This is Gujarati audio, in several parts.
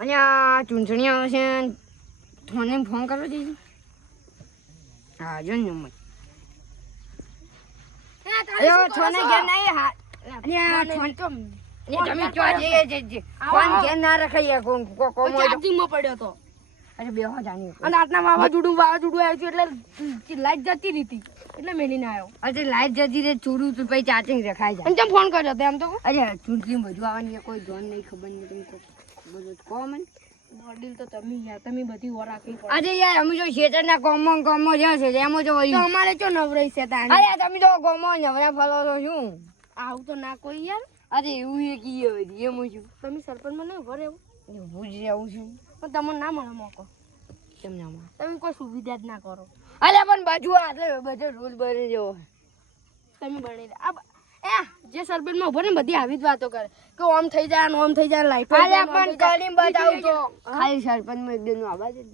અને આ ચૂંટણી આવે છે થોને ફોન કરો દીધી હા જો ને મત અરે થોને કે નહીં હા અને થોન તો તમે જો જે ફોન કે ના રખાય કોમ ચાર્જિંગમાં પડ્યો તો અરે બે હો જાણી અને આટલા વાવાઝોડું આવ્યું એટલે લાઈટ જતી રીતી એટલે મેલીને આવ્યો અરે લાઈટ જતી રે ચોરું તો પછી ચાર્જિંગ રખાય જાય અને તમે ફોન કર્યો તો એમ તો અરે ચૂંટણી બધું આવવાની કોઈ ધોન નહીં ખબર નહીં તમે બધું કહો મને વડીલ તો તમે બધી ઓર રાખી પડે અરે યાર અમે જો શેતરના કોમો જ્યાં છે એમાં જો તો અમારે જો નવરાઈ છે તાણી અરે તમે તો કોમો નવરા ફલો છો શું આવું તો ના કોઈ યાર અરે એવું એ કીએ એમ છું તમે સરપંચમાં નહીં ઉભો રહેવું ભૂજ આવું છું પણ તમને ના મળે મોકો કેમ ના મળે તમે કોઈ સુવિધા જ ના કરો અરે પણ બાજુ આટલે બધે રૂલ બને જેવો તમે બની જે સરપંચમાં ઉભો ને બધી આવી જ વાતો કરે કે ઓમ થઈ જાય ઓમ થઈ જાય લાઈટ અરે પણ કરીને બતાવું તો ખાલી સરપંચમાં એક દિનનો આવાજ જ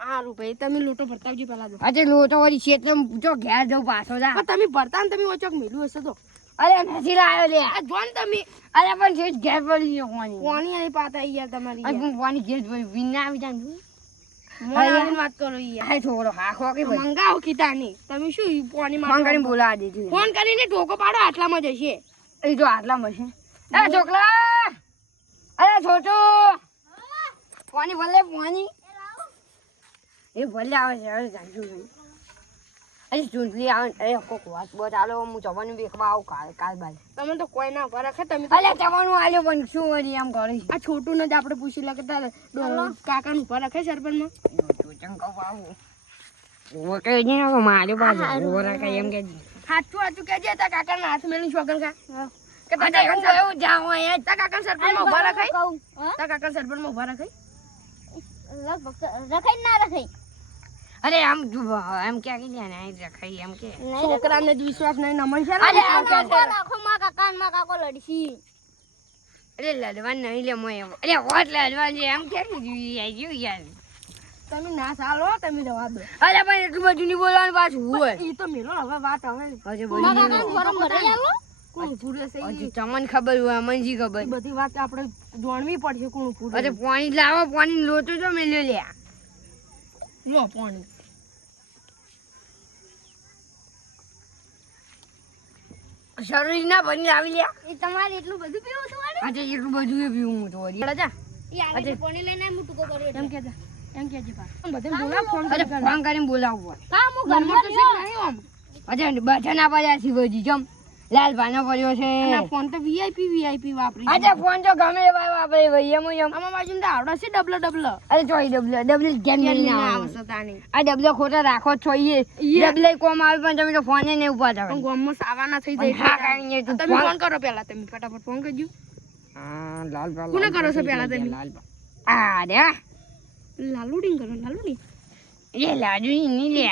હારું ભાઈ તમે લોટો ભરતાવજો પેલા તો અરે લોટો વળી ક્ષેત્ર જો ઘેર જવું પાછો જા તમે ભરતા ને તમે ઓચોક મેલું હશે તો અરે નથી લાયો લે આ જોન તમે અરે પણ જે ઘેર પડી ગયો કોની આની પાતા યાર તમારી અરે હું કોની ઘેર પડી વિના આવી જાન મોરાની વાત કરો યાર આ છોરો હાખો કે મંગાવો કીતાની તમે શું કોની માં ફોન કરીને બોલાવા દેજો ફોન કરીને ઠોકો પાડો આટલામાં જશે એ જો આટલામાં છે એ છોકરા અરે છોટો કોની ભલે કોની એ ભલે આવે છે હવે જાણજો અરે ચૂંટણી આવે અરે કોક વાત બહુ ચાલો હું જવાનું વેખવા આવું કાલ બાદ તમે તો કોઈ ના ભરખે તમે અલે જવાનું આલ્યો પણ શું વળી એમ કરે આ છોટું ને જ આપણે પૂછી લે કે તારે કાકાનું ભરખે સરપંચમાં ચંકાવ આવું ઓકે ને માર્યો બાજુ ઓરા કઈ એમ કે હાચું કેજે તા કાકાના હાથ મેલી છોકર કા કે તા એવું જાવ એ તા કાકા સરપંચમાં ઉભા રખાય તા કાકા સરપંચમાં ઉભા રખાય રખાય ના રખાય અરે આમ એમ કે કે ને રખાઈ એમ કે છોકરાને જ વિશ્વાસ નહીં નમન છે અરે આખો માં કાકો લડશી અરે લડવા નહીં લે મોય અરે હોટ લડવા છે એમ કે આવી યાર તમે ના ચાલો તમે જવાબ દો અરે પણ એટલું બધું નહીં બોલવાનું પાછું હોય ઈ તો મેલો હવે વાત હવે હજે બોલી કોણ પૂરે છે હજુ તમને ખબર હોય અમનજી ખબર બધી વાત આપણે જાણવી પડશે કોણ પૂરે અરે પાણી લાવો પાણી લોટો જો મેલ્યો લે લો પાણી શરીર ના બની આવી લે એ તમારે એટલું બધું પીવું છે વાડે આજે એટલું બધું પીવું હું તો વળી જા ઈ આજે પાણી લઈને હું ટુકો કર્યો એમ કે જી પા બધે બોલા ફોન કરીને બોલાવો કા હું ઘરમાં તો નહીં આમ આજે બધા ના પડ્યા છે બજી જમ લાલભાનો પડ્યો છે અને ફોન તો વીઆઈપી વાપરી આજે ફોન તો ગમે એવા વાપરે ભાઈ એમ આમાં બાજુ તો આવડે છે ડબલ અરે જોઈ ડબલ ગેમ નહીં આવશે તાની આ ડબલ ખોટા રાખો છો ઈ ડબલ કોમ આવે પણ તમે તો ફોન નહીં ઉપાડતા પણ ગોમમાં સાવાના થઈ જાય હા કાઈ તમે ફોન કરો પહેલા તમે ફટાફટ ફોન કરજો હા લાલભા કોને કરો છો પહેલા તમે લાલભા આ રે લાલુડી કરો લાલુડી એ લાડુડી ની લે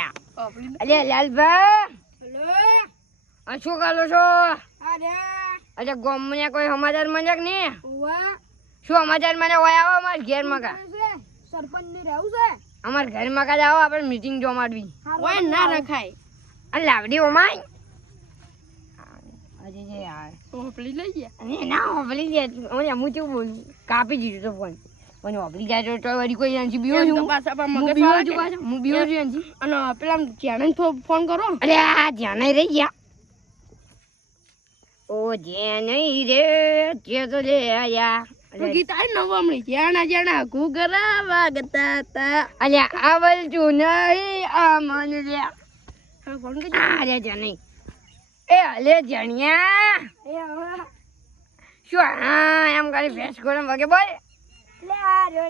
અરે લાલભા હેલો આ શું કરો છો અરે ગોમને કોઈ સમાચાર મજાક ને શું સમાચાર મને ઓય આવો અમાર ઘેર માં કા સરપંચ ને રહેવું છે અમાર ઘર માં કા જાવ આપણે મીટિંગ જો માડવી ઓય ના રખાય આ લાવડી ઓમાય અજે જે યાર હોપલી લઈ ગયા અને ના હોપલી લે ઓને હું શું બોલું કાપી દીધું તો ફોન મને હોપલી જાય તો વળી કોઈ આંજી બીઓ છું હું બીઓ છું આંજી અને પેલા ધ્યાને ફોન કરો અરે આ ધ્યાને રહી ગયા ઓ જે નહીં રે જે તો લે આયા તો ગીતા નવમણી જાણા ઘુગરા વાગતા તા અલ્યા આવલ જો નહીં આ મન લે હા ફોન કે અરે જાણી એ અલે જાણ્યા એ હવે શું હા એમ કરી ભેસ ગરમ વાગે બોલ લે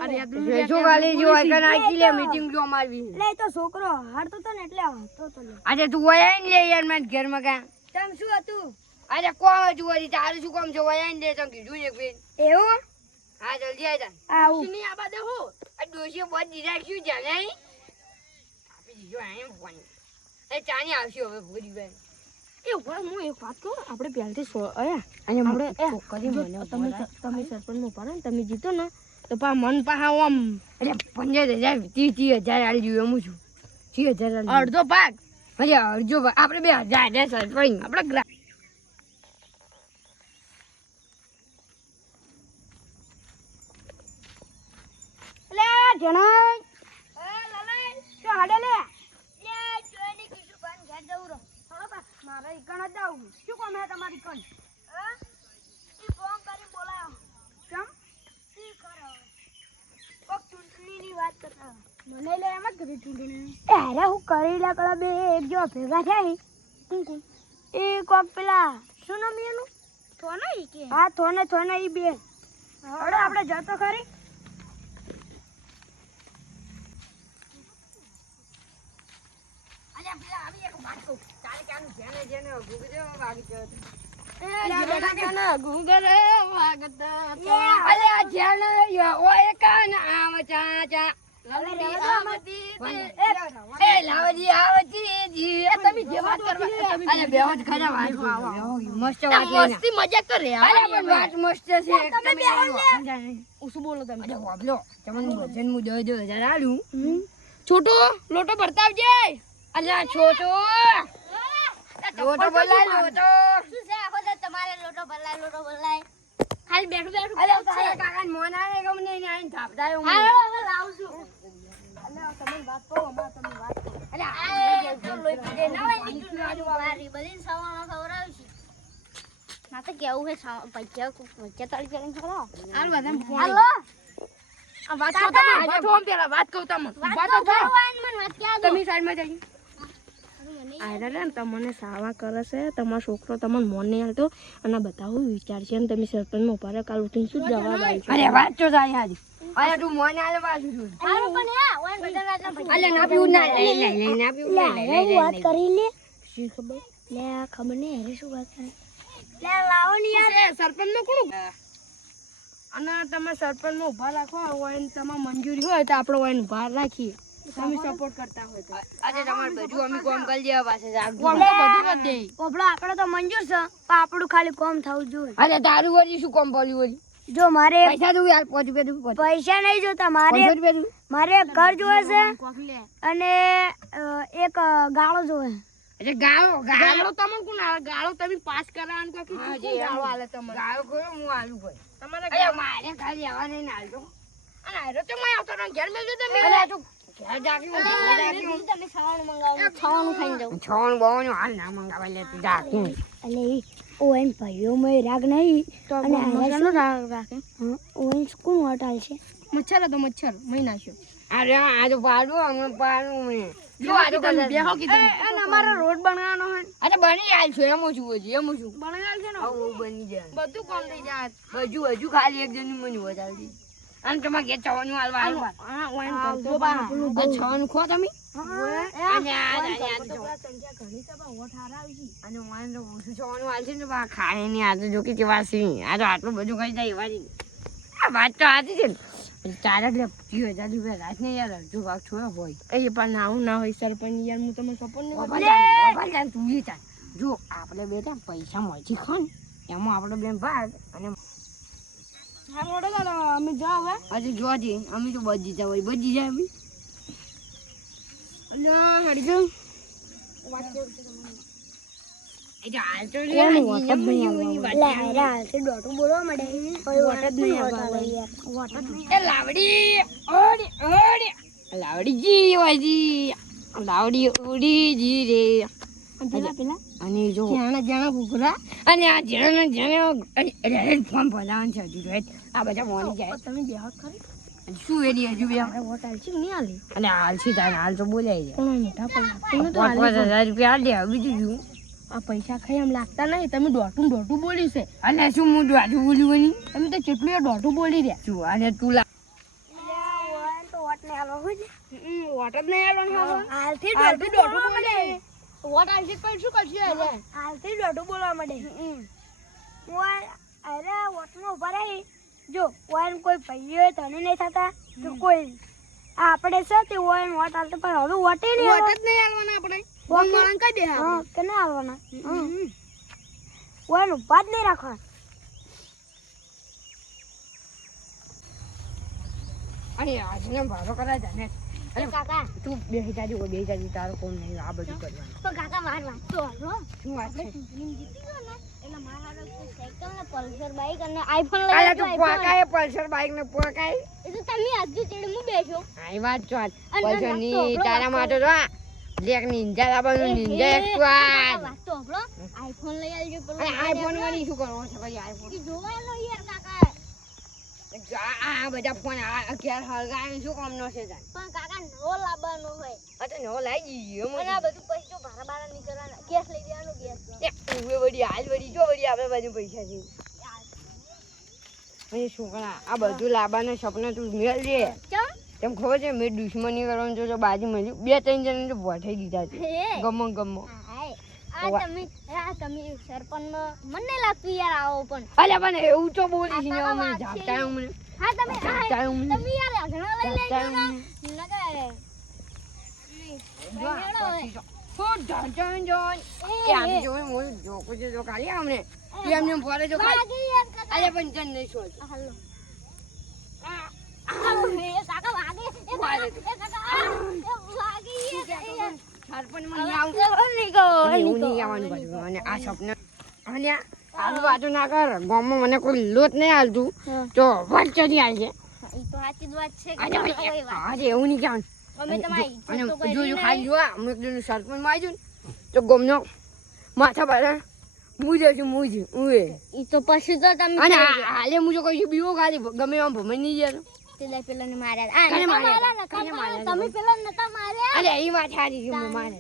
અરે જો ગાલી જો આકન આકી લે મીટિંગ જો મારવી લે તો છોકરો હારતો તો ને એટલે તો લે આજે તું આય ને યાર મેં ઘર માં કા તમ શું હતું અરે કોમ જોવારી તારું શું કામ જોવાય ને તમ કીધું એક બેન એવું હા જલ્દી આય જા આવું ની આ બાદે હો આ ડોશી બોલ દીધા શું જાણે આપી દીજો આય ફોન એ ચાની આવશે હવે ભૂરી બેન એ ઉપર હું એક વાત કહું આપણે પહેલથી આયા આપણે તમે સરપંચમાં પડે ને તમે જીતો ને તો પા મન પા આમ અરે 15,000 30,000 આલી જોયું હું છું 30,000 અડધો ભાગ અરે અડધો ભાગ આપણે 2,000 સરપંચ આપણે જણાય શું હાડે લે જોઈની કીધું પાન ઘેર જવું રહો થોડો બસ મારે ઈકણ જ જાવું શું કામ હે તમારી કણ ઈ ફોન કરી બોલાયો કેમ ઈ કરો કોક ચૂંટણીની વાત કરતા મને લે એમ જ કરી ચૂંટણી અરે હું કરી લાકડા બે એક જો ભેગા થાય એ કોક પેલા શું નામ એનું થોને ઈ કે હા થોને ઈ બે હડો આપણે જતો ખરી અલ્યા પેલા આવી એક વાત કહું ચાલે કે આનું જેને ગુગરે વાગી ગયો ગુગરે વાગતા અલ્યા જેને ઓય કાન આવ ચાચા લવડી આવતી એ લાવજી આવતી જી તમે જે વાત કરવા અરે બેહો જ ખરા વાત મસ્ત વાત મસ્તી મજાક કરે અરે પણ વાત મસ્ત છે તમે બેહો લે ઉસુ બોલો તમે અરે હોબલો તમને ભજન મુ 10,000 આલું છોટો લોટો ભરતાવજે અલ્યા છોટો લોટો બોલાય લોટો શું છે આખો તો તમારે લોટો બોલાય ખાલી બેઠું અરે તારા કાકા મોન આવે ગમ નહીં આઈને થાપડાયો હું હા લાવું છું અલ્યા તમે વાત કહો અમાર તમે વાત કહો અલ્યા આ લોઈ પીજે ના હોય નીકળવાનું વારી બલીન સવાણો ખવરાવશી ના તો કેવું હે પૈસા વચ્ચે તળી ચડીને ખવરાવ હાલ બધા હાલો આ વાત કહો તમે પેલા વાત કહો તમે વાત કહો મને વાત કે તમે સાઈડમાં જઈ આયરા તમને સાવા કરે છે તમારો છોકરો તમને મોન નહીં આવતો અને બતાવો વિચાર છે ને તમે સરપંચમાં ઉભા કાલ ઉઠીને શું જવાબ આવી અરે વાત તો જાય હાજી અરે તું મોન આલે બાજુ તું હાલો પણ હે ઓન બટન રાતના અલે ના પીવું ના લઈ ના પીવું લઈ વાત કરી લે શી ખબર લે ખબર નહીં અરે શું વાત કરે લે લાવો ની યાર સરપંચમાં કોણ અને તમે સરપંચમાં ઉભા રાખો હોય ને તમાર મંજૂરી હોય તો આપણે હોય ઉભા રાખીએ તમે સપોર્ટ કરતા હોય તો આજે તમાર બધું અમે કામ કરી દેવા પાસે કોમ તો બધું કરી દે કોપડો આપણે તો મંજૂર છે પણ આપણું ખાલી કામ થવું જોઈએ અરે તારું વળી શું કામ બોલી વળી જો મારે પૈસા દઉં યાર 5 રૂપિયા દઉં પૈસા નહીં જોતા મારે મારે ઘર જોવે છે અને એક ગાળો જોવે અરે ગાળો તમને કોણ ગાળો તમે પાસ કરાવવાનું કે ગાળો આલે તમને ગાળો કોયો હું આલું ભાઈ તમારે મારે ખાલી આવા નહીં આલતો અને આરો તો મેં આવતો ઘર મેં જો તમે અરે તું ઘર જાકી તમે છાવણ મંગાવો છાવણ ખાઈને જાવ છાવણ બોવાનું હાલ ના મંગાવા લે તું જાકી અલે ઓન ભાઈઓ મે રાગ નહીં તો અને આનો રાગ રાખે ઓન કોણ હોટલ છે મચ્છર તો મચ્છર મે નાખ્યો અરે આ તો પાડું અમે પાડું મે જો આ તો બેહો કીધું અને અમારો રોડ બનાવવાનો હોય અરે બની આલ છે એમ છું બની આલ છે ને ઓ બની જાય બધું કામ થઈ જાય હજુ ખાલી એક જણની મને વધારતી અને તમારે કે ચવાનું હાલવા હા ઓન કરતો બા છવાનું ખો તમે અને આ તો સંખ્યા ઘણી છે બા ઓઠ હારાવી છે અને ઓન તો છવાનું હાલ છે ને બા ખાય ની આ તો જો કે કેવા છે આ તો આટલું બધું ખાઈ જાય વારી આ વાત તો આજી છે તારે એટલે 20,000 રૂપિયા રાત ને યાર અડધો ભાગ છોડ્યો હોય એ પણ આવું ના હોય સરપંચ યાર હું તમને સપોર્ટ નહીં કરું તું વિચાર જો આપણે બેટા પૈસા મળશે ખન એમાં આપણો બેન ભાગ અને હા મોડો દાદા અમે જાવ હવે આજે જોજી અમે તો બજી જાય અમે અલ્યા હડી જો વાત કરું એ જો હાલ તો લે હાલ છે ડોટું બોલવા મળે કોઈ વોટ જ નહીં આવવા યાર વોટ જ નહીં એ લાવડી ઓડી લાવડી જી વાજી લાવડી ઉડી જી રે પેલા અને જો જાણા ભૂખરા અને આ જાણા ફોન બોલાવવાનું છે હજુ આ બધા મોની જાય તમે બેહો ખરી શું એની હજુ બે આપણે વોટ આલছি નહીં આલી અને આલછી તારે હાલ તો બોલાઈ જાય પણ મોટા પૈસા 5,000 રૂપિયા આલ દે બીજું શું આ પૈસા ખાઈ એમ લાગતા નહીં તમે દોઢું બોલ્યું છે અને શું હું દોઢું બોલ્યું નહીં તમે તો કેટલું દોઢું બોલી રહ્યા છું અને તું વોટ નહીં આલવા હોય વોટ જ નહીં આલવાનું હાલથી દોઢું બોલે વોટ આલથી પણ શું કરશું એટલે હાલથી દોઢું બોલવા માંડે અરે વોટમાં ઉભા રહી જો ઓન કોઈ ભાઈઓ તને નહીં થતા તો કોઈ આપણે છે તે ઓન વોટ આલતો પણ હવે વોટ જ નહીં આલવાના આપણે ફોન મારન કઈ દે હા કે ના આલવાના ઓન ઉભા જ નહીં રાખવા અરે આજને ભારો કરા જાને અરે કાકા તું બેહી જાજી તારો કોમ નહીં આ બધું કરવાનું તો કાકા માર વાત તો હો શું વાત છે જીતી ગયો ને એટલે મારા સાયકલ ને પલ્સર બાઈક અને આઈફોન લઈ આવ્યો તો પોકાય પલ્સર બાઈક ને પોકાય એ તો તમે આજુ ચેડ મુ બેસો છો આ વાત ચાલ પછી ની તારા માટે તો બ્લેક નિંજા લાવવાનું નિંજા સ્ક્વાડ વાત તો હબળો આઈફોન લઈ આવજો પેલો આઈફોન વાળી શું કરવો છે ભાઈ આઈફોન ઈ જોવાનો યાર કાકા આ બધા ફોન ક્યારે હળગાય શું કામનો છે તાર પણ કાકા નવો લાવવાનો હોય અરે નવો લાવી ગયો અને આ બધું પૈસો ભારા ભારા નીકળવાના ગેસ લઈ દેવાનો ગેસ ઉવે વડી હાલ વડી જો વડી આપણે બધું પૈસા છે એ છોકરા આ બધું લાવવાના સપના તું મેળજે તેમ ખબર છે મેં દુશ્મની કરવાનું જો બાજુ મળ્યું 2-3 જણ તો ભઠાઈ દીધા છે ગમો ગમો તમે સરપંચ મને લાગતું યાર આવો પણ અલ્યા પણ એવું તો બોલી છે ને મને ઝાપટા મને હા તમે તમે યાર ઘણા લઈ લેજો ને ફોન ઢાંચણ જોન એ આમ જોઈ મોય જોકો જો કાલી આમને એમને ફોરે જો ખાલી અરે પણ જન નહીં છોડ હાલો એ કાકા વાગે એ કાકા વાગે સરપંચ મને આવું નહીં આવવાનું બધું અને આ સપના અને આ વાતો ના કર ગામમાં મને કોઈ લોટ નહીં હાલતું તો વાત ચડી હાલશે ઈ તો સાચી વાત છે આજે એવું નહીં કહેવાનું અમે તમારી જોયું ખાલી જોવા અમે એકદમ સરપંચ માં આવી તો ગમનો માથા પર હું જશું હું ઈ તો પછી તો તમે અને હાલે હું જો કહીશું બીવો ખાલી ગમે એમ ભમે નહીં જતો પેલા ને માર્યા તમે પેલા નતા માર્યા અરે એ વાત સારી છે મારે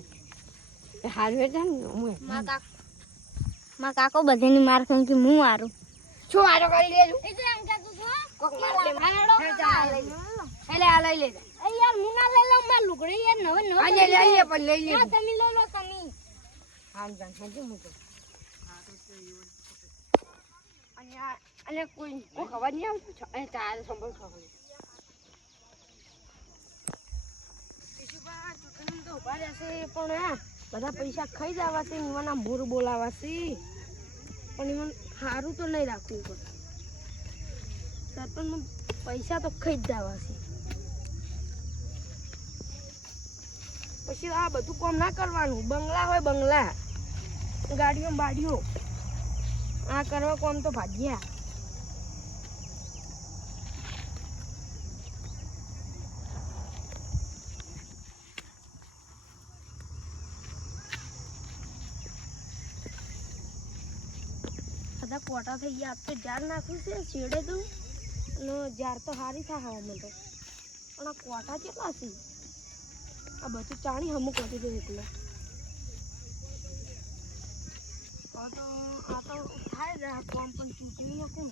હારું હતા ને હું માં કાકો બધાની માર ખાઈ કે હું મારું શું મારો કરી લેજો એ તો એમ કહેતો છો કોક મારે મારડો એટલે આ લઈ લેજો એ યાર હું ના લઈ લઉં માર લુગડી યાર નવ નવ આજે લઈ લે પણ લઈ લે હા તમે લઈ લો તમે આમ જાન સાજે મૂકો અને કોઈ ખબર નહીં આવતું અને તારે સંભળ ખબર પણ બધા પૈસા ખાઈ જવા છે એવાના મોર બોલાવા છે પણ એમાં સારું તો નહીં રાખવું પડે સરપંચમાં પૈસા તો ખાઈ જ જવા છે પછી આ બધું કામ ના કરવાનું બંગલા હોય બંગલા ગાડીઓ બાડીઓ આ કરવા કામ તો ભાગ્યા બધા કોટા થઈ ગયા તો ઝાડ નાખ્યું છે શેડે તો અને ઝાડ તો સારી થાય હવામાં તો પણ આ કોટા કેટલા છે આ બધું ચાણી હમુક હતી છે એટલે આ તો થાય જ કોમ પણ ચૂંટણીમાં કોણ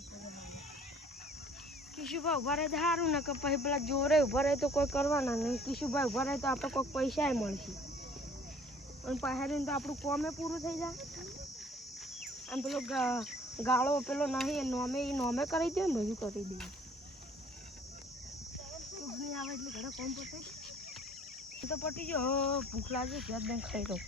કિશુભાઈ ઉભા રહે તો સારું ને કે પછી પેલા જોરે ઉભા રહે તો કોઈ કરવાના નહીં કિશુભાઈ ઉભા રહે તો આપણે કોઈક પૈસા મળશે અને પહેરીને તો આપણું કોમે પૂરું થઈ જાય આમ પેલો ગાળો પેલો નહીં એ નોમે કરી દે ને બધું કરી દે ચૂંટણી આવે એટલે ઘરે કોમ પતે તો પટી જો ભૂખ લાગે છે બેન ખાઈ દઉં